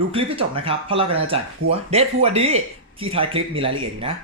ดูคลิปให้จบนะครับเพราะเรากำลังจะจัดหัวเดทพูดดีที่ท้ายคลิปมีรายละเอียดอยู่นะ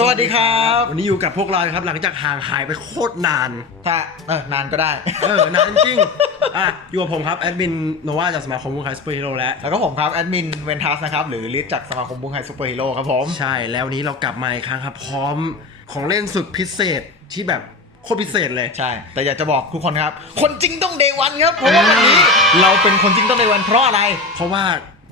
สวัสดีครับ วันนี้อยู่กับพวกเราครับหลังจากห่างหายไปโคตรนาน ถ้าเออนานก็ได้ เออนานจริง อะอยู่กับผมครับแอดมินโนวาจากสมาคมวงการซูเปอร์ฮีโร่และ แล้วก็ผมครับแอดมินเวนทัสนะครับหรือลิสจากสมาคมบุ้งไฮซูเปอร์ฮีโร่ครับผม ใช่แล้ววันนี้เรากลับมาอีกครั้งครับ พร้อมของเล่นสุดพิเศษที่แบบโคตรพิเศษเลย ใช่ แต่อยากจะบอกทุกคนครับ คนจริงต้องเดวันครับเพราะว่าวันนี้เราเป็นคนจริงต้องเดวันเพราะอะไร เพราะว่า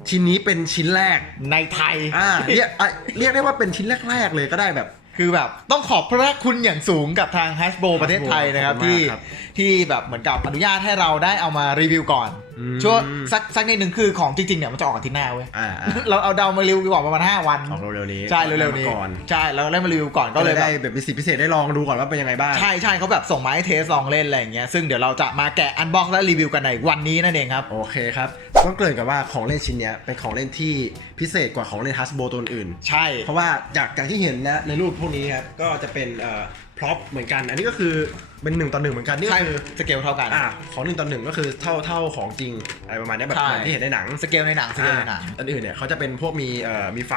ชิ้นนี้เป็นชิ้นแรก ในไทย อ่าเรียกอะเรียกได้ว่าเป็นชิ้นแรก ๆ เลยก็ได้แบบ คือแบบต้องขอบพระคุณอย่างสูงกับทาง Hasbro ประเทศไทยนะครับขอบคุณที่มากครับที่แบบเหมือนกับอนุญาตให้เราได้เอามารีวิวก่อนอืม ช่วงสักสักนิดหนึ่งคือของจริงๆเนี่ยมันจะออกอาทิตย์หน้าเว้ยอ่าอ่าเราเอาเดามารีวิวก่อนประมาณ5วันออกเร็วๆนี้ใช่เร็วๆนี้ก่อนใช่เราได้มารีวิวก่อนก็ก็เลเลยยแบบได้แบบมีสิทธิพิเศษได้ลองดูก่อนว่าเป็นยังไงบ้าง ใช่ใช่เขาแบบส่งมาให้เทสลองเล่นอะไรอย่างเงี้ยซึ่งเดี๋ยวเราจะมาแกะอันบ็อกและรีวิวกันในวันนี้นั่นเองครับ โอเคครับ ต้องเกริ่นกับว่าของเล่นชิ้นเนี้ยเป็นของเล่นที่พิเศษกว่าของเล่นฮัสโบตัวอื่น ใช่ เพราะว่าจากจากที่เห็นนะในรูปพวกนี้ครับก็จะเป็นเอ่อพร็อพเหมือนกัน อันนี้ก็คือเป็นหนึ่งต่อหนึ่งเหมือนกันนี่ใช่ก็คือสเกลเท่ากัน อ่าของหนึ่งต่อหนึ่งก็คือเท่าเท่าของจริงอะไรประมาณเนี้ยแบบใช่ เหมือนที่เห็นในหนังสเกลในหนังสเกลในหนังอ่าอันอื่นเนี่ยเขาจะเป็นพวกมีเอ่อมีไฟ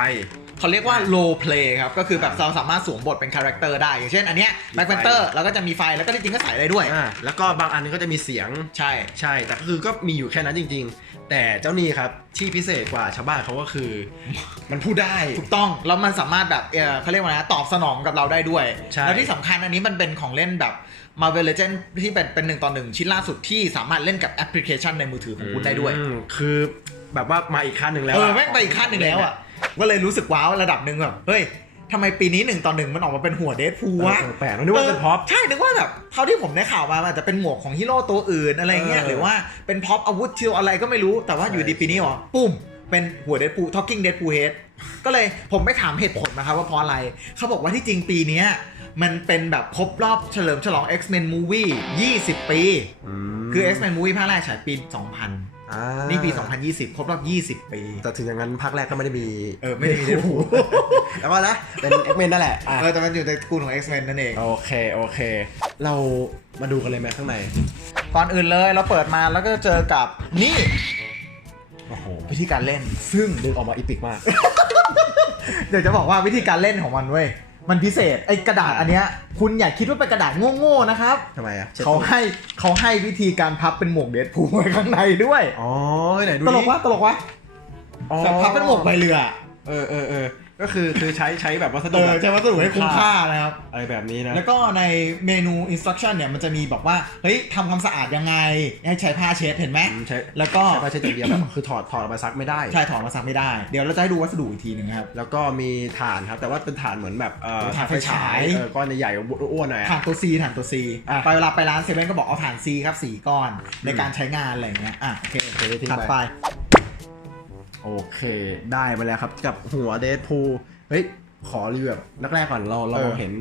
เขาเรียกว่า low play ครับ ก็คือแบบเราสามารถสวมบทเป็นคาแรคเตอร์ได้ อย่างเช่นอันเนี้ยมีแบ็คไฟแพนเตอร์แล้วก็จะมีไฟแล้วก็จริงๆก็ใส่ได้ด้วย อ่าแล้วก็บางอันก็จะมีเสียงใช่ ใช่แต่ก็คือก็มีอยู่แค่นั้นจริง ๆ แต่เจ้านี่ครับที่พิเศษกว่าชาวบ้านเขาก็คือ มันพูดได้ ถูกต้องแล้วมันสามารถแบบเออเขาเรียกว่าไงนะตอบสนองกับเราได้ด้วย ใช่ แล้วที่สำคัญอันนี้มันเป็นของเล่นแบบ Marvel Legend ที่เป็นเป็นหนึ่งต่อหนึ่งชิ้นล่าสุดที่สามารถเล่นกับแอปพลิเคชันในมือถือของคุณได้ด้วย อืมคือแบบว่ามาอีกขั้นหนึ่งแล้วเอออะแม่งไปอีกขั้นหนึ่งแล้วอะ ก็เลยรู้สึกว้าวระดับหนึ่งแบบเฮ้ยทำไมปีนี้หนึ่งต่อหนึ่งมันออกมาเป็นหัวเดทพูวะเออแปลกนะนึกว่าเป็นพ็อปใช่นึกว่าแบบเท่าที่ผมได้ข่าวมามันอาจจะเป็นหมวกของฮีโร่ตัวอื่นอะไรเงี้ยเออหรือว่าเป็นพ็อปอาวุธชิลอะไรก็ไม่รู้แต่ว่าอยู่ดีปีนี้หรอปุ้มเป็นหัวเดดพูทอ l กิ้งเดดพูเฮดก็เลยผมไปถามเหตุผลนะครับว่าเพราะอะไร เขาบอกว่าที่จริงปีเนี้ยมันเป็นแบบครบรอบเฉลิมฉลอง X-Men Movie 20 ปี คือ X-Men Movie ภาคแรกฉายปี 2000อ่า นี่ปี 2020 ครบรอบ 20 ปี แต่ถึงอย่างนั้นภาคแรกก็ไม่ได้มี เออ ไม่ได้มี Deadpool แต่ว่านะ เป็นเอ็กเมนนั่นแหละอะเออ แต่มันอยู่ในตระกูลของ X-Men นั่นเอง โอเค โอเค เรามาดูกันเลยไหมข้างใน ก่อนอื่นเลยเราเปิดมาแล้วก็เจอกับนี่ โอ้โห วิธีการเล่น ซึ่งดึงออกมาอีปิกมาก เดี๋ยวจะบอกว่าวิธีการเล่นของมันเว้ย มันพิเศษไอ้กระดาษอันเนี้ยคุณอย่าคิดว่าเป็นกระดาษโง่ๆนะครับทำไมอะช็ดเขาให้เขาให้วิธีการพับเป็นหมวกเดดพูลไว้ข้างในด้วย อ๋อเฮ้ยไหนดูตดิลกวะตลกวะอ๋อ แบบพับเป็นหมวกใบเรือ เออเออเออ ก็คือคือใช้ใช้แบบวัสเอดุอแบบใช้วัสดุให้คุ้มค่านะครับอะไรแบบนี้นะ แล้วก็ในเมนู instruction เนี่ยมันจะมีบอกว่า เฮ้ยทำความสะอาดยังไง ให้ใช้ผ้าเช็ดเห็นไหมอืมใช้แล้วก็ใช้ผ้าเช็ดอย่างเดียวแบบคือถอดถอดออกมาซักไม่ได้ ใช่ถอดมาซักไม่ได้ เดี๋ยวเราจะให้ดูวัสดุอีกทีหนึ่งครับ แล้วก็มีฐานครับ แต่ว่าเป็นฐานเหมือนแบบเอ่อถ่านไฟฉายเออก้อนใหญ่ๆอ้วนๆหน่อยอะถ่านตัว C ถ่านตัว C อะไปเวลาไปร้านเซเว่นก็บอกเอาถ่าน C ครับสี่ก้อนในการใช้งานอะไรอย่างเงี้ยอะโอเคโอเคทิ้งถัดไปไป โอเค ได้มาแล้วครับ กับหัวเดดพูเฮ้ย ขอรีวิวแบบแรกๆก่อนเราเราเออเห็น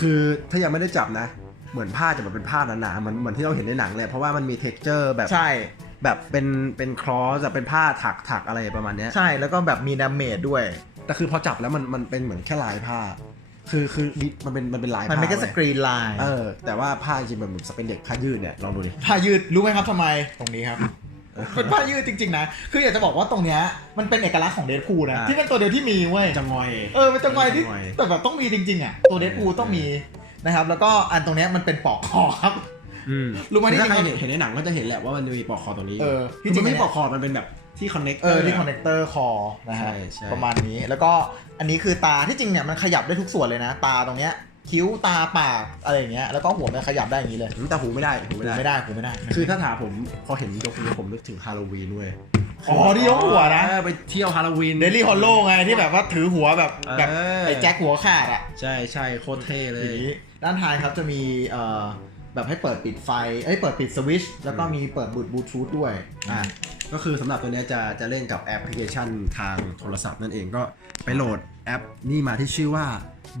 คือถ้ายังไม่ได้จับนะ เหมือนผ้าจะแบบเป็นผ้าหนาๆเหมือนเหมือนที่เราเห็นในหนังเลยเพราะว่ามันมีเท็กเจอร์แบบใช่แบบเป็นเป็นคลอสแบบเป็นผ้าถักถักอะไรประมาณเนี้ยใช่แล้วก็แบบมีดาเมจด้วย แต่คือพอจับแล้วมันมันเป็นเหมือนแค่ลายผ้า คือคือมันเป็นมันเป็นลายมันผ้าไม่แค่สเว้ยกรีนไลน์เออแต่ว่าผ้าจริงๆมันเหมือนสเป็นเด็กผ้ายืดเนี่ยลองดูดิผ้ายืดรู้ไหมครับทำไมตรงนี้ครับ เเป็นผ้ายืดจริงๆนะ คืออยากจะบอกว่าตรงเนี้ยมันเป็นเอกลักษณ์ของเด p พูนะ อ่า ที่เป็นตัวเดียวที่มีเว้ย จะงอย เออเป็นจังหวะที่จังหวะ แต่แบบต้องมีจริงๆอะ ตัวเด p พูต้องมีนะครับ แล้วก็อันตรงเนี้ยมันเป็นปลอกคอครับ อืมรู้ไหมที่ถ้าใครจริงๆเห็นในหนังก็จะเห็นแหละว่ามันจะมีปลอกคอตรงนี้เออคือมันไม่จริงๆใช่ปลอกคอมันเป็นแบบที่คอนเน็ก เออที่คอนเนคเตอร์คอนะฮะใช่ใช่ ประมาณนี้แล้วก็อันนี้คือตาที่จริงเนี่ยมันขยับได้ทุกส่วนเลยนะ ตาตรงเนี้ย คิ้วตาปากอะไรอย่างเงี้ยแล้วก็หัวมันขยับได้อย่างนี้เลยแต่หูไม่ได้หูหูไม่ได้ ไม่ได้หูไม่ได้คือถ้าถามผมพอเห็นยกนี้ผมนึกถึงฮาโลวีนเว้ยอ๋อที่ยกหัวนะเออไปเที่ยวฮาโลวีน เดลี่ฮอลโลไงที่แบบว่าถือหัวแบบแบบเออไอ้แจ็คหัวขาดอะใช่ใช่โคตรเท่เลทีย นี้ด้านท้ายครับจะมีเอ่อแบบให้เปิดปิดไฟเอ้ยเปิดปิดสวิตช์แล้วก็มีเปิดบูทบลูทูธด้วยอะ ก็คือสำหรับตัวเนี้ยจะจะเล่นกับแอปพลิเคชันทางโทรศัพท์นั่นเองก็ไปโหลดแอปนี่มาที่ชื่อว่า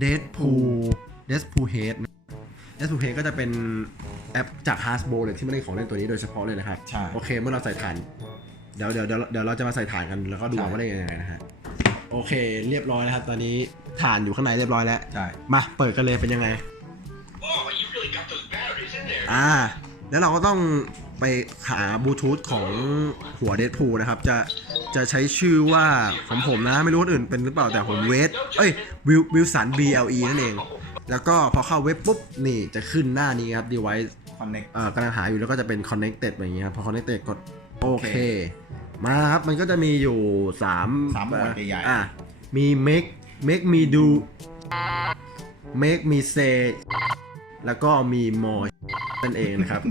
Deadpool Deadpool Head Deadpool Head ก็จะเป็นแอปจาก Hasbro เลยที่ไม่ได้ของเล่นตัวนี้โดยเฉพาะเลยนะครับ ใช่ โอเคเมื่อเราใส่ฐาน เดี๋ยวเดี๋ยวเดี๋ยวเดี๋ยวเราจะมาใส่ฐานกันแล้วก็ดูใช่ ว่าได้ยังไงนะฮะ โอเค เรียบร้อยนะครับ ตอนนี้ฐานอยู่ข้างในเรียบร้อยแล้ว ใช่ มาเปิดกันเลยเป็นยังไง Oh, you really got those batteries in there. อ่า แล้วเราก็ต้องไปหาบลูทูธของหัวเด p พูนะครับ จะจะใช้ชื่อว่าของผมนะ ไม่รู้คนอื่นเป็นหรือเปล่าแต่ผมเวทเอ้ยวิววิวสัน BLE นั่นเอง แล้วก็พอเข้าเว็บปุ๊บนี่จะขึ้นหน้านี้ครับ device คอนเนคเอ่อกำลังหาอยู่แล้วก็จะเป็น connected แบบนี้ครับ พอ connected กดโอโอเคเค มาครับ มันก็จะมีอยู่3สามหมวดใหญ่ๆ อะมี make make me do make me say แล้วก็มี more นั่นเองนะครับ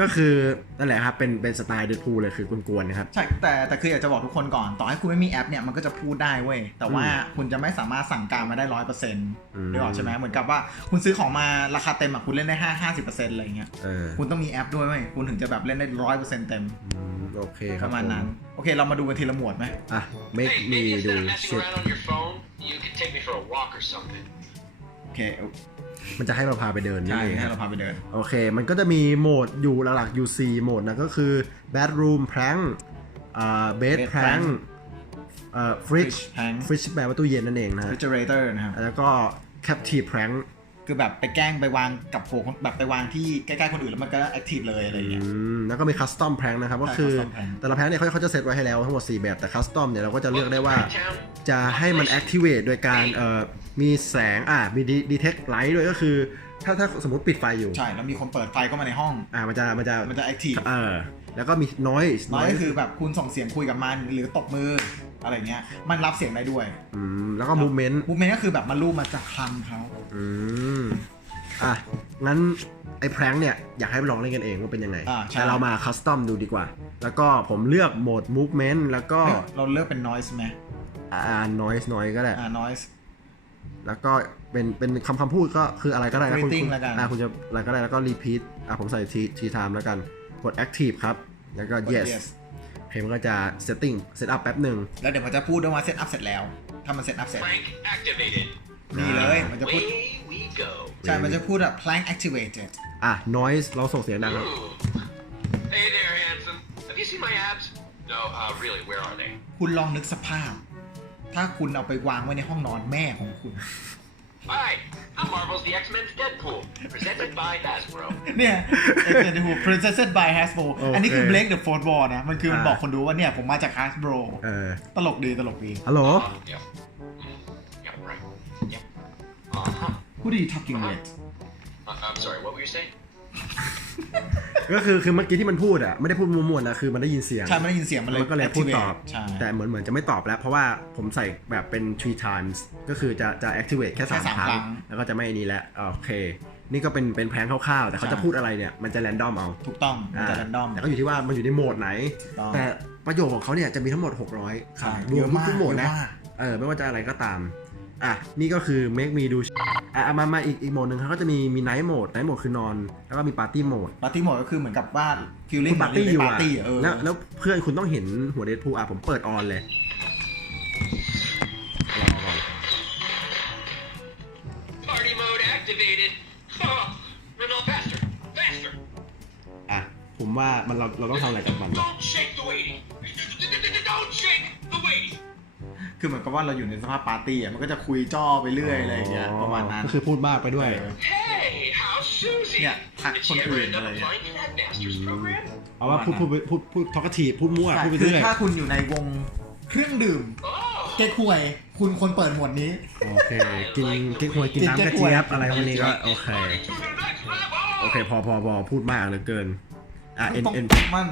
ก็คือนั่นแหละครับเป็นเป็นสไตล์เด p พูเลยคือกวนๆนะครับ ใช่แต่แต่คืออยากจะบอกทุกคนก่อน ต่อให้คุณไม่มีแอปเนี่ยมันก็จะพูดได้เว้ย แต่ว่าคุณจะไม่สามารถสั่งการมาได้ร้อยเปอร์เซ็นต์อืมได้ออกใช่ไหมเหมือนกับว่าคุณซื้อของมาราคาเต็มอะคุณเล่นได้ห้าห้าสิบเปอร์เซ็นต์อะไรเงี้ยเออคุณต้องมีแอปด้วยเว้ยคุณถึงจะแบบเล่นได้ร้อยเปอร์เซ็นต์เต็มอืมโอเคคปรับระมาณนั้นโอเคเรามาดูกันทีละหมวดไหมอะ make Hey, me maybe do instead of messing shit around on your phone, you could take me for a walk or something. โอเค มันจะให้เราพาไปเดินนี่ใช่เองให้คเรารับพาไปเดิน โอเค มันก็จะมีโหมดอยู่หลักๆอยู่ 4 โหมดนะก็คือ bedroom prank อ่า bed Bed prank prank อ่า fridge prank fridge แปลว่าตู้เย็นนั่นเองนะฮะ refrigerator นะครับ แล้วก็ captive prank คือแบบไปแกล้งไปวางกับโผคนแบบไปวางที่ใกล้ๆคนอื่นแล้วมันก็ active เลยอะไรเงี้ยอืมแล้วก็มี custom prank นะครับก็คือ custom prank แต่ละ prank เนี่ยเขาเขาจะเซตไว้ให้แล้วทั้งหมด 4 แบบแต่ custom เนี่ยเราก็จะเลือกได้ว่า Town? จะให้มัน activate โดยการเอ่อมีแสงอ่ามี detect light ด้วยก็คือ ถ้าถ้าสมมติปิดไฟอยู่ ใช่ แล้วมีคนเปิดไฟเข้ามาในห้อง อ่ามันจะมันจะมันจะ active เออแล้วก็มี noise น้อยก็คือแบบคุณส่งเสียงคุยกับมันหรือตบมือ อะไรเงี้ย มันรับเสียงได้ด้วยอืมแล้วก็ movement มูเมนต์ก็คือแบบมันรูปมาจากคำเขาอืมอะงั้นไอ้แพร้งเนี่ย อยากให้ไปลองเล่นกันเองว่าเป็นยังไงอ่าใช่แต่เรามาคัสตอมดูดีกว่า แล้วก็ผมเลือกโหมด movement แล้วก็เอ้ยเราเลือกเป็น noise ไหมอ่า noise noise ก็ได้อ่า noise แล้วก็เป็นเป็นคำคำพูดก็คืออะไรก็ได้นะคุณ Greeting คุณแล้วกันอ่าคุณจะอะไรก็ได้แล้วก็ repeat อะผมใส่ทีทีไทม์แล้วกัน กด active ครับ แล้วก็กด yes เพลงมันก็จะ setting set up แป๊บหนึ่งแล้วเดี๋ยวมันจะพูดด้วยว่าเซตอัพเสร็จแล้ว ถ้ามันเซตอัพเสร็จ Prank activated. นี่เลยมันจะพูด Away we go. ใช่ มันจะพูดแบบ plank activated อะ noise เราส่งเสียงดังครับ Ooh. Hey there, handsome. Have you seen my abs? No, uh, really, where are they? คุณลองนึกสภาพ ถ้าคุณเอาไปวางไว้ในห้องนอนแม่ของคุณ Hi, I'm Marvel's the X-Men's Deadpool, presented by Hasbro. เนี่ย Executive Princess by Hasbro อันนี้คือโอเค Blake the Fourth Wall นะ มันคือมันอ่าบอกคนดูว่าเนี่ย ผมมาจาก Hasbro เออตลกดีตลกดี ฮัลโหล Uh, yep. Mm, yeah, right. Yep. Uh-huh. Who are you talking with Uh, I'm sorry, what were you saying? ก็คือคือเมื่อกี้ที่มันพูดอะไม่ได้พูดมัวๆนะคือมันได้ยินเสียง ใช่ไม่ได้ยินเสียงมันเลยมันก็เลยพูดตอบ activate ใช่ แต่เหมือนเหมือนจะไม่ตอบแล้ว เพราะว่าผมใส่แบบเป็น three times ก็คือจะจะ activate แค่แค่สามสามครั้ครั้งงแล้วก็จะไม่อันนี้แล้วโอเค นี่ก็เป็นเป็นแพลงคร่าวๆ แต่เขาใช่จะพูดอะไรเนี่ยมันจะ random เอาถูกต้องมันจะ random แต่ก็อยู่ที่ว่ามันอยู่ในโหมดไหน ต้องแต่ประโยคของเขาเนี่ยจะมีทั้งหมด 600ใช่รวมทุกๆโหมดเยนะอะมาก เออไม่ว่าจะอะไรก็ตาม อะ นี่ก็คือ make me do อะเอามามาอีกอีกโหมดหนึ่งเขาก็จะมีมี night mode night mode คือนอน แล้วก็มี party mode ปาร์ตี้โหมดก็คือเหมือนกับว่า feeling คุณปาร์ตี้อยู่ปาอะร์ตี้เออแล้วแล้วเพื่อนคุณต้องเห็นหัวเดทพูอะผมเปิดออนเลยรอก่อน Party mode activated. Oh, run all faster, faster. อะผมว่ามันเราเราต้องทำอะไรกับมัน Don't shake the waiting. คือเหมือนกับว่าเราอยู่ในสภาพปาร์ตี้อะมันก็จะคุยจ้อไปเรื่อยอะไรอย่างเงี้ยประมาณนั้นก็คือพูดมากไปด้วยเออ Hey, how's Susie? Yeah, Did she ever end up yeah. applying for that master's program? เอาว่าพูดพูดพูดพูดทอกทีพูดมั่วใช่พูดไปคือเรื่อยถ้าคุณอยู่ในวงเครื่องดื่ม Oh, เก๊กฮวย คุณคนเปิดหมวดนี้ โอเคกินเก๊กฮวยกินกินน้ำเก๊กกระฮวยเจี๊ยบอะไรพวกนี้ก็โอเค to the next level. โอเคพอพอพอพูดมากเหลือเกิน อะเอ็นต้องเอ็นมัน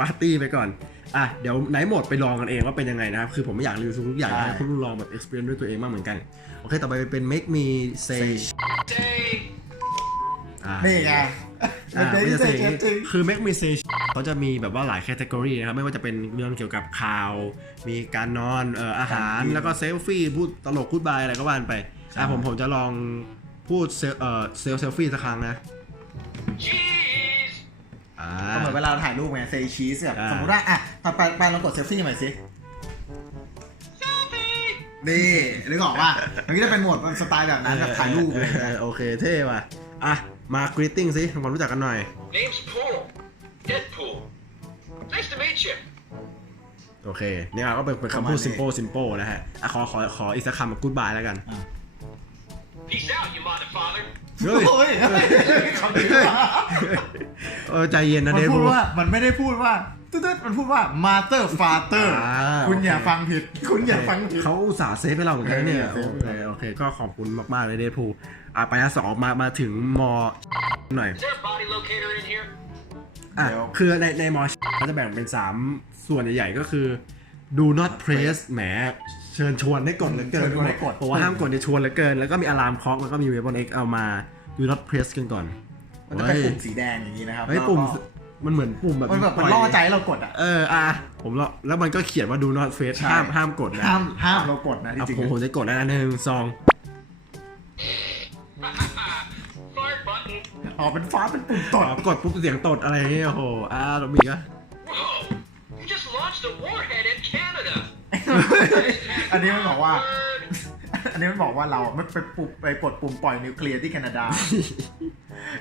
ปาร์ตี้ไปก่อน อะเดี๋ยวไหนหมดไปลองกันเองว่าเป็นยังไงนะครับ คือผมไม่อยากรีวิวทุกอย่างใช่ให้คุณลองแบบ experience ด้วยตัวเองบ้างเหมือนกัน โอเค ต่อไปเป็น make me say Day. อะนี่ไงอะเป็นไม่เดจะเซ say จริงคือ make me say เขาจะมีแบบว่าหลายแคตตากรีนะครับ ไม่ว่าจะเป็นเรื่องเกี่ยวกับข่าว มีการนอนเอ่ออาหารแล้วก็เซลฟี่พูดตลกพูดบายอะไรก็ว่านไปอะผมผมจะลองพูดเซลเอ่อเซลเซลฟี่สักครั้งนะ Cheese. อ่าก็เหมือนเวลาเราถ่ายรูปไงเซชีสแบบอ่า สมมติว่าอะต่อไปไปลองกดเซลฟี่หน่อยสิ Selfie. นี่นึกออกว่ามันก็จะเป็นโหมดสไตล์แบบนั้นแบบถ่ายรูปเลยออโอเคเท่ว่ะ อะ มา greeting สิทำความรู้จักกันหน่อย Name's Pool. Deadpool. Nice to meet you. โอเค เนี่ยก็เป็นเป็นคำพูด simple simple นะฮะอะขอขอขออีกสักคำแบบ goodbye แล้วกัน Peace out, you motherfather. เฮ้ยโอ้ยคำนี้ว่าเออใจเย็นนะมันเดพูบูดว่ามันไม่ได้พูดว่าตึ๊ดๆมันพูดว่า mother father อ่าคุณอย่าโอเคฟังผิด คุณอย่าฟังผิด เขาอุตส่าห์เซฟให้เราเหมือนกันนะเนี่ย เออโอเคโอเค ก็ขอบคุณมาก ๆ เลยเดบูอะไปอันสองมามาถึงมหน่อย Is there a body locator in here? อะ เดี๋ยว คือในในมอเขาจะแบ่งเป็น 3 ส่วนใหญ่ๆ ก็คือ do not press แหม เชิญชวนให้กดเหลือเกินเชิญชวนให้กด บอกว่าห้ามกดจะชวนเหลือเกิน แล้วก็มีอะลามคล็อกแล้วก็มีเวบอนเอ็กเอามา do not press กันก่อน มันจะเป็นปุ่มสีแดงอย่างนี้นะครับเฮ้ยแล้วก็ปุ่มมันเหมือนปุ่มแบบมันแบบมันปยล่อใจให้เรากดอะ เอออะผมแล้วแล้วมันก็เขียนว่า do not press ใช่ ห้ามห้ามกดนะห้ามห้ามเรากดนะจอะริงผมผมจะกดนะหนึ่งสอง Fart button. ๆอ๋อเป็นฟ้าเป็นปุ่มตดอ๋อกดปุ๊บเสียงตดอะไรอย่างเงี้ยโอ้โหอะเรามีก็ Whoa. You just launched a warhead at Canada. อันนี้มันบอกว่า Word. อันนี้มันบอกว่าเราไม่ไปปุ่มไปกดปุ่มปล่อยนิวเคลียร์ที่แคนาดา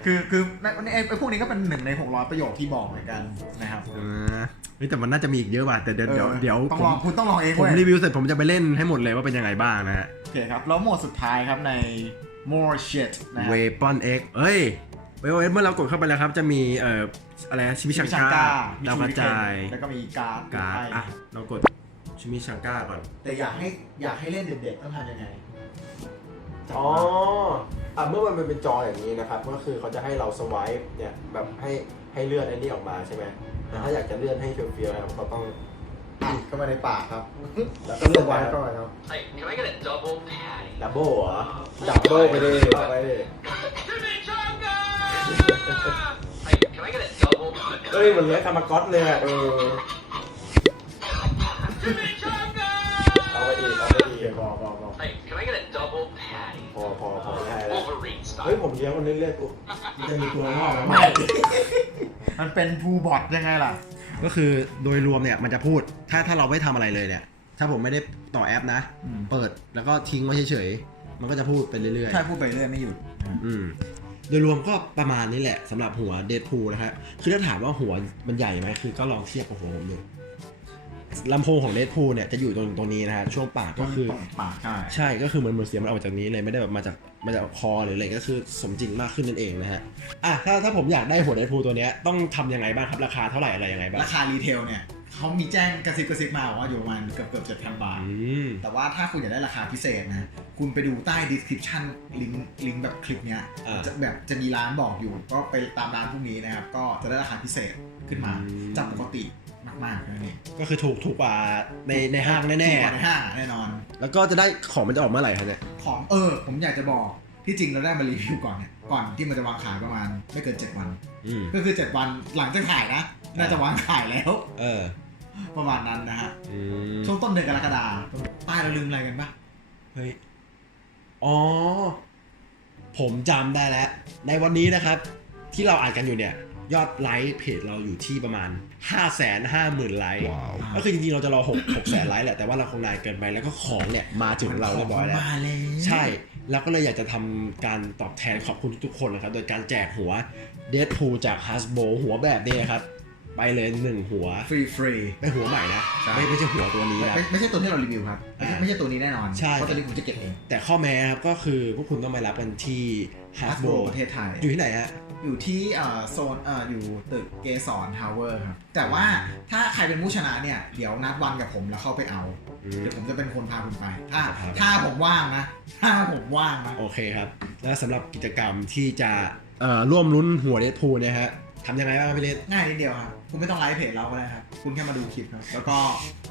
คือคือในในไอ้ไอ้พวกนี้ก็เป็นหนึ่งใน600ประโยคที่บอกเหมือนกันนะครับอ่าเฮ้ยแต่มันน่าจะมีอีกเยอะว่ะแต่เดี๋ยวเดี๋ยวออเดี๋ยวต้องผมลองคุณต้องลองเองผมเว้ยรีวิวเสร็จผมจะไปเล่นให้หมดเลยว่าเป็นยังไงบ้างนะฮะโอเคครับ แล้วโหมดสุดท้ายครับใน more shit นะครับ Weapon X เอ้ย Weapon X เมื่อเรากดเข้าไปแล้วครับ จะมีเอ่ออะไรนะชิมิชังชังก้าก้าดาวกระจาย แล้วก็มีการ์ดการ์ดให้อะเรากด ชิมิชังก้าก่อน แต่อยากให้อยากให้เล่นเด็กๆต้องทำยังไงอ๋ออะเมื่อมันเป็นจออย่างนี้นะครับ ก็คือเขาจะให้เราสวายเนี่ยแบบให้ให้เลื่อนไอ้นี่ออกมาใช่ไหมแต่ถ้าอยากจะเลื่อนให้เฟี้ยวๆนะครับเราต้อง อัดเข้ามาในปากครับแล้วก็เลื่อนไว้เข้าไปครับ Hey, can I get a double patty? ดับเบิลเหรอดับเบิลไปเลยไปเลย Chimichanga! Hey, can I get a double เอ้ย มันเลื้อยคามากอสเลยอะเออ Chimichanga! เอาไปอีกเอาไปอีกพอพอพอ Hey, can I get a double patty? พอพอพอได้แล้ว Wolverine เฮ้ย style. ผมเลี้ยงมันเรื่อยๆกูมันจะมีตัวงอกแล้วไม่มันเป็นพูบอทยังไงล่ะ ก็คือโดยรวมเนี่ยมันจะพูด ถ้าถ้าเราไม่ทำอะไรเลยเนี่ย ถ้าผมไม่ได้ต่อแอปนะ อืม เปิดแล้วก็ทิ้งไว้เฉยๆ มันก็จะพูดไปเรื่อยใช่พูดไปเรื่อยไม่หยุดๆอืมโดยรวมก็ประมาณนี้แหละสำหรับหัวเดดพูนะฮะคือถ้าถามว่าหัวมันใหญ่ไหมคือก็ลองเทียบกับหัวผมดู ลำโพงของเดดพูเนี่ยจะอยู่ตรงตรงนี้นะฮะช่วงปากก็คือตรงปากใช่ใช่ก็คือเหมือนเหมือนเสียงมันออกมาจากนี้เลยไม่ได้แบบมาจากมาจากคอหรืออะไรก็คือสมจริงมากขึ้นนั่นเองนะฮะอะถ้าถ้าผมอยากได้หัวเดดพูตัวเนี้ยต้องทำยังไงบ้างครับราคาเท่าไหร่อะไรยังไงบ้างราคารีเทลเนี่ยเขามีแจ้งกระซิบกระซิบมาบอกว่าอยู่ประมาณเกือบเกือบเจ็ดพันบาทอืมแต่ว่าถ้าคุณอยากได้ราคาพิเศษนะ คุณไปดูใต้ description ลิงก์ลิงก์แบบคลิปเนี้ยอ่าจะแบบจะมีร้านบอกอยู่ ก็ไปตามร้านพวกนี้นะครับ ก็จะได้ราคาพิเศษขึ้นมาอืมจากปกติ มากๆนั่นเองก็คือถูกถูกกว่าในในห้างแน่ถูกกว่าในห้างแน่นอน ๆ แล้วก็จะได้ของมันจะออกเมื่อไหร่ครับเนี่ย ของเออ ผมอยากจะบอกที่จริงเราได้มารีวิวก่อนเนี่ยก่อนที่มันจะวางขายประมาณไม่เกิน 7 วัน อืม ก็คือ 7 วันหลังจากถ่ายนะ น่าจะวางขายแล้ว เออประมาณนั้นนะฮะ อืมช่วงต้นเดือนกรกฎาคมใต้เราลืมอะไรกันปะเฮ้ย อ๋อ ผมจำได้แล้ว ในวันนี้นะครับ ที่เราอ่านกันอยู่เนี่ย ยอดไลค์เพจเราอยู่ที่ประมาณ 5 5 0 0 0 0ไลค์ก็คือจริงๆเราจะรอ6 6แสนไลค์แหละแต่ว่าเราคงนานเกินไปแล้วก็ของเนี่ยมาถึงเราเรียบร้อยแล้ว มาแล้วใช่แล้วก็เลยอยากจะทำการตอบแทนขอบคุณทุกๆคนนะครับ โดยการแจกหัวเด p พูจาก Hasbro หัวแบบนี้นะครับ ไปเลยหนึ่งหัวฟรีฟรีได้หัวใหม่นะ ใช่ ไม่ไม่ใช่หัวตัวนี้นะ ไม่ไม่ใช่ตัวที่เรารีวิวครับ ไม่ใช่อ่าไม่ใช่ตัวนี้แน่นอน ใช่ เพราะตัวนี้ผมจะเก็บเองแต่ข้อแม้ครับก็คือพวกคุณต้องไปรับกันที่ฮัสโบ Hasbro ประเทศไทย อยู่ที่ไหนฮะ อยู่ที่เอ่อโซนเอ่ออยู่ตึกเกสรทาวเวอร์ครับ แต่ว่าถ้าใครเป็นผู้ชนะเนี่ย เดี๋ยวนัดวันกับผมแล้วเข้าไปเอาอืมเดี๋ยวผมจะเป็นคนพาคุณไป ถ้าพาไปถ้าผมว่างนะ ถ้าผมว่างนะ โอเคครับ แล้วสำหรับกิจกรรมที่จะเอ่อร่วมลุ้นหัวเด p พูเนี่ยฮะทำยังไงบ้างครับพี่เลสง่ายนิดเดียวครับ คุณไม่ต้องไลฟ์เพจเราก็ได้ครับ คุณแค่มาดูคลิปครับ แล้วก็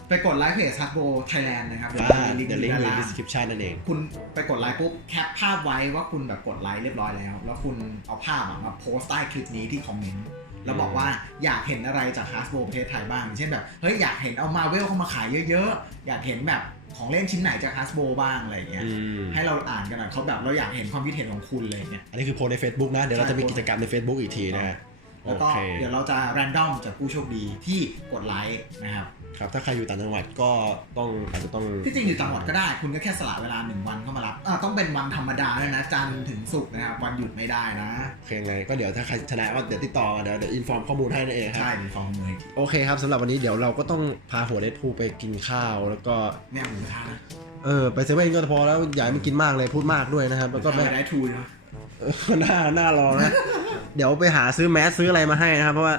ไปกดไลฟ์เพจฮัตโบไทยแลนด์นะครับอ่าลิงก์เดี๋ยวลิงก์อยู่ในด้านล่าง description นั่นเอง คุณไปกดไลค์ปุ๊บแคปภาพไว้ว่าคุณแบบกดไลค์เรียบร้อยแล้ว แล้วคุณเอาภาพอะมาโพสต์ใต้คลิปนี้ที่คอมเมนต์แล้วบอกว่าอยากเห็นอะไรจากฮาร์ b โบประเทศไทยบ้างอย่าง เช่นแบบเฮ้ยอยากเห็นเอามาเวลเข้ามาขายเยอะๆ อยากเห็นแบบของเล่นชิ้นไหนจากฮาร์ b โบบ้างอะไรอย่างเงี้ยอืม ให้เราอ่านกันหน่อยเขาแบบเราอยากเห็นความคิดเห็นของคุณเลยเนี่ย อันนี้คือโพสต์ใน Facebook นะ เดี๋ยวเราจะมีกิจกรรมใน Facebook อีกทีนะฮะโอ แล้วก็เคเดี๋ยวเราจะแรนดอมจากผู้โชคดีที่กดไลค์นะครับครับถ้าใครอยู่ต่างจังหวัดก็ต้องอาจจะต้องที่จริงอยู่ต่างจังหวัดก็ได้ คุณก็แค่สละเวลาหนึ่งวันเข้ามารับอ่าต้องเป็นวันธรรมดาด้วยนะจันทร์ถึงศุกร์นะครับวันหยุดไม่ได้นะโอเคไงก็เดี๋ยวถ้าใครชนะก็เดี๋ยวติดต่อมาเดี๋ยวเดี๋ยวอินฟอร์มข้อมูลให้นั่นเองครับใช่มีฟองมือโอเคครับสำหรับวันนี้เดี๋ยวเราก็ต้องพาหัวเด p พูไปกินข้าวแล้วก็แม่หมูกระทะนะเออไปเซเว่นก็พอแล้วอย่าให้มันกินมากเลยพูดมากด้วยนะครับแล้วก็ก็ไม่ไม่ได้ทูเนาะเออหน้าหน้ารอนะ เดี๋ยวไปหาซื้อแมสซื้ออะไรมาให้นะครับ เพราะว่า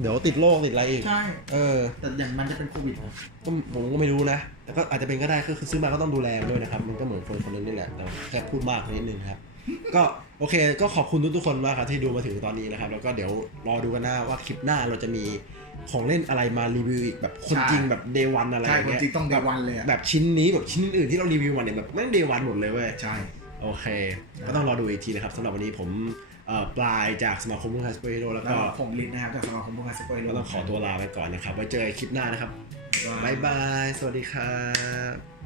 เดี๋ยวติดโรคติดอะไรอีก ใช่ เออ แต่อย่างมันจะเป็นโควิดนะก็ผมก็ไม่รู้นะ แต่ก็อาจจะเป็นก็ได้ก็คือซื้อมาก็ต้องดูแลมันด้วยนะครับ มันก็เหมือนคนคนนึงนี่แหละเราแค่พูดมากนิดนึงครับ ก็โอเค ก็ขอบคุณทุกๆคนมากครับที่ดูมาถึงตอนนี้นะครับ แล้วก็เดี๋ยวรอดูกันหน้าว่าคลิปหน้าเราจะมีของเล่นอะไรมารีวิวอีกแบบคนจริงแบบเดวันอะไรอใช่ย่างคนเงี้ยจริงต้องเดวันเลยอะแบบชิ้นนี้แบบชิ้นอื่นที่เรารีวิวมาเนี่ยแบบแม่งเดวันหมดเลยเว้ย ใช่ โอเค ก็ต้องรอดูอีกทีนะครับสำหรับวันนี้ผมเอ่อ ปลายจากสมาคมผู้ค้าสเปรย์โดแล้วแล้วก็ก็ผมลินนะครับจากสมาคมพวกการสเปอร์ก็ต้องขอตัวลาไปก่อนนะครับไว้เจอกันคลิปหน้านะครับบ๊ายบาย สวัสดีครับ